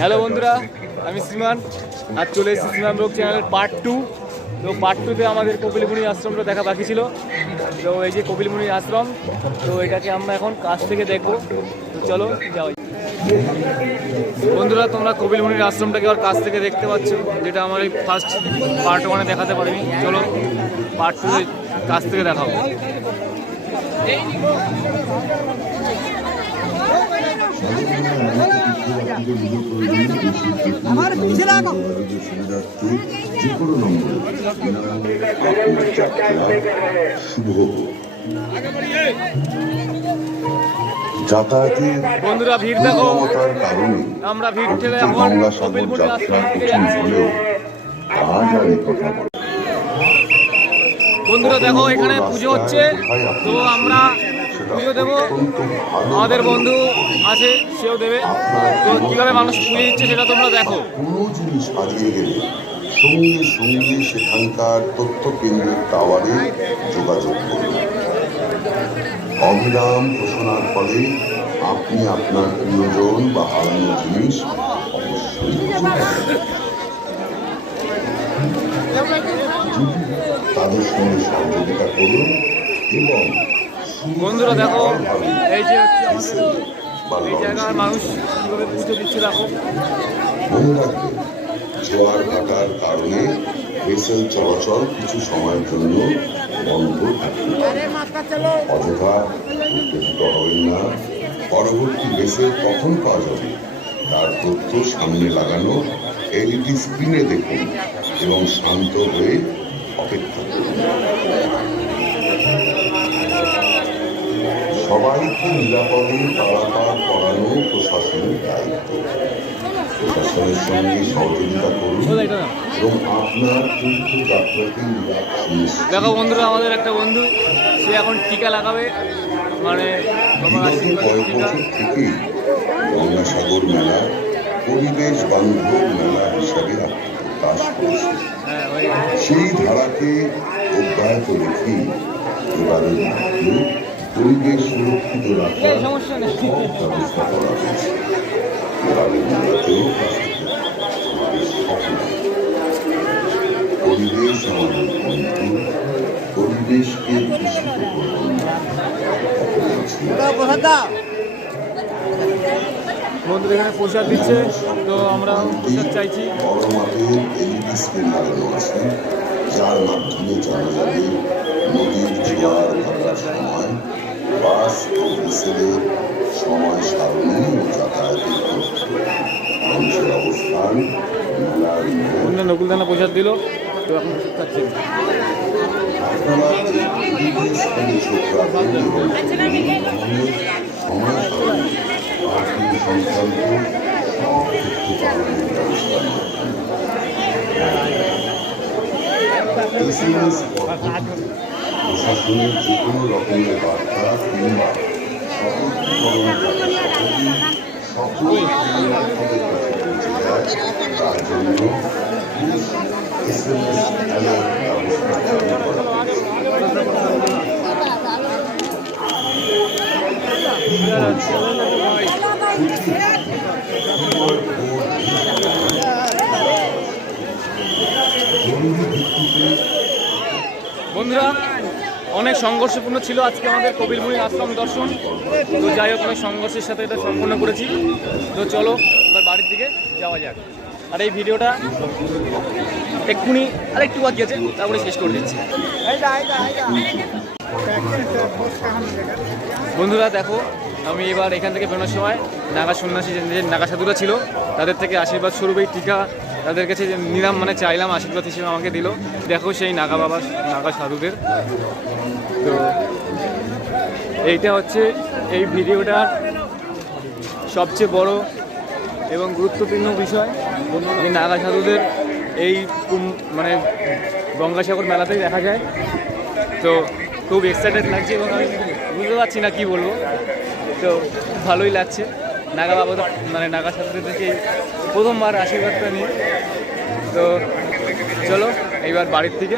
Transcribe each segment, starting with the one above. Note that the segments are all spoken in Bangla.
হ্যালো বন্ধুরা, আমি শ্রীমান। আজ চলে এসেছি শ্রীমান ব্লগ চ্যানেলের পার্ট 2। তো পার্ট 2তে আমাদের কপিলমুনি আশ্রমটা দেখা বাকি ছিল। তো এই যে কপিলমুনি আশ্রম, তো এটাকে আমরা এখন কাছ থেকে দেখবো। তো চলো যাই। বন্ধুরা, তোমরা কপিলমুনির আশ্রমটাকে আর কাছ থেকে দেখতে পাচ্ছ, যেটা আমার এই ফার্স্ট পার্ট 1-এ দেখাতে পারিনি। চলো পার্ট 2-এ কাছ থেকে দেখাবো। আমার পিছে রাখো। যাতায়াতের বন্ধুরা ভিড় দেখো, কারণে আমরা ভিড় ঠেলে এখন গঙ্গা সাগর কপিলমুনি যাত্রা আশ্রম থেকে কঠিন যাচ্ছি। হলেও আজ আর এই কথা বলে। বন্ধুরা দেখো, এখানে পুজো হচ্ছে। তো আমরা পুজো দেবো, আমাদের বন্ধু আছে সেও দেবে। তো কীভাবে মানুষ পুজো দিচ্ছে সেটা তোমরা দেখো। কোনো জিনিস হারিয়ে গেলে সঙ্গে সঙ্গে সেখানকার তথ্য কেন্দ্রের টাওয়ারে যোগাযোগ করুন। অবিরাম ঘোষণার ফলে আপনি আপনার প্রিয়জন বা হারানো জিনিস অবশ্যই খুঁজে পাবেন। তাদের সঙ্গে সহযোগিতা করুন এবং বন্ধুরা দেখো, এই যে বা এই জায়গার মানুষ কীভাবে পুজো দিচ্ছে দেখো। মনে রাখবেন, জোয়ার ভাটার কারণে ভেসেল চলাচল কিছু সময়ের জন্য বন্ধ থাকবে। অযথা উত্তেজিত হবেন না। পরবর্তী ভেসেল কখন পাওয়া যাবে তার তথ্য সামনে লাগানো এলইডি স্ক্রিনে দেখুন এবং শান্ত হয়ে অপেক্ষা করুন। সবাইকে নিরাপদে পারাপার করানো প্রশাসনের দায়িত্ব। প্রশাসনের সঙ্গে সহযোগিতা করুন এবং আপনার তীর্থযাত্রাকে দেখো বন্ধুরা, আমাদের একটা বন্ধু, সে এখন টিকা লাগাবে, মানে বিগত কয়েক বছর থেকেই গঙ্গাসাগর মেলা পরিবেশ বান্ধব মেলা হিসাবে আত্মপ্রকাশ করেছে। সেই ধারাকে অব্যাহত রেখে এবারের মধ্যে পরিবেশ সুরক্ষিত রাখার সব ব্যবস্থা করা হয়েছে। এবারের মেলাতেও আমাদের স্বপ্ন, পরিবেশ আমাদের বন্ধু, পরিবেশকে দূষিত করবেন না। বন্ধুরা এখানে প্রসাদ দিচ্ছে, তো আমরা প্রসাদ চাইছি। বড় মাপের এলইডি স্ক্রিন লাগানো আছে, যার মাধ্যমে জানা যাবে নদীর জোয়ার ভাটার সময়, বাস ও ভেসেলের সময় সারণী ও যাতায়াতের তথ্য, মানুষের অবস্থান, মেলার বন্ধুরা নকুলদানা প্রসাদ দিল, তো এখন প্রসাদ খাচ্ছি। আপনারা যে এলইডি স্ক্রিনে চোখ রাখবেন এবং সময় সারণী পার্কিং সংক্রান্ত সব তথ্য পালনের ব্যবস্থা নেবেন। এসএমএস প্রশাসনের যে কোনো রকমের বার্তা কিংবা সতর্কীকরণ যাতে সহজেই সকল পুণ্যার্থীদের কাছে পৌঁছে যায়, তার জন্য এসএমএস অ্যালার্ট ব্যবস্থা চালু করা হয়েছে। বন্ধুরা, অনেক সংঘর্ষপূর্ণ ছিল আজকে আমাদের কপিলমুনি আশ্রম দর্শন। তো যাই হোক, অনেক সংঘর্ষের সাথে এটা সম্পূর্ণ করেছি। তো চলো এবার বাড়ির দিকে যাওয়া যাক। আর এই ভিডিওটা এক্ষুনি আরেকটু বাকি আছে, তারপরে শেষ করে দিচ্ছি। বন্ধুরা দেখো, আমি এবার এখান থেকে বেরোনোর সময় নাগা সন্ন্যাসী যে নাগা সাধুরা ছিল, তাদের থেকে আশীর্বাদ স্বরূপ এই টিকা তাদের কাছে নিলাম, মানে চাইলাম, আশীর্বাদ হিসেবে আমাকে দিল। দেখো সেই নাগা বাবা, নাগা সাধুদের। তো এইটা হচ্ছে এই ভিডিওটার সবচেয়ে বড় এবং গুরুত্বপূর্ণ বিষয়। এই নাগা সাধুদের এই মানে গঙ্গাসাগর মেলাতেই দেখা যায়। তো খুব এক্সাইটেড লাগছে এবং আমি বুঝতে পারছি না কি বলবো। তো ভালোই লাগছে নাগা বাবা, মানে নাগা সাধুদের থেকে প্রথমবার আশীর্বাদটা নিয়ে। তো চলো এইবার বাড়ির থেকে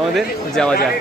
আমাদের যাওয়া যাক।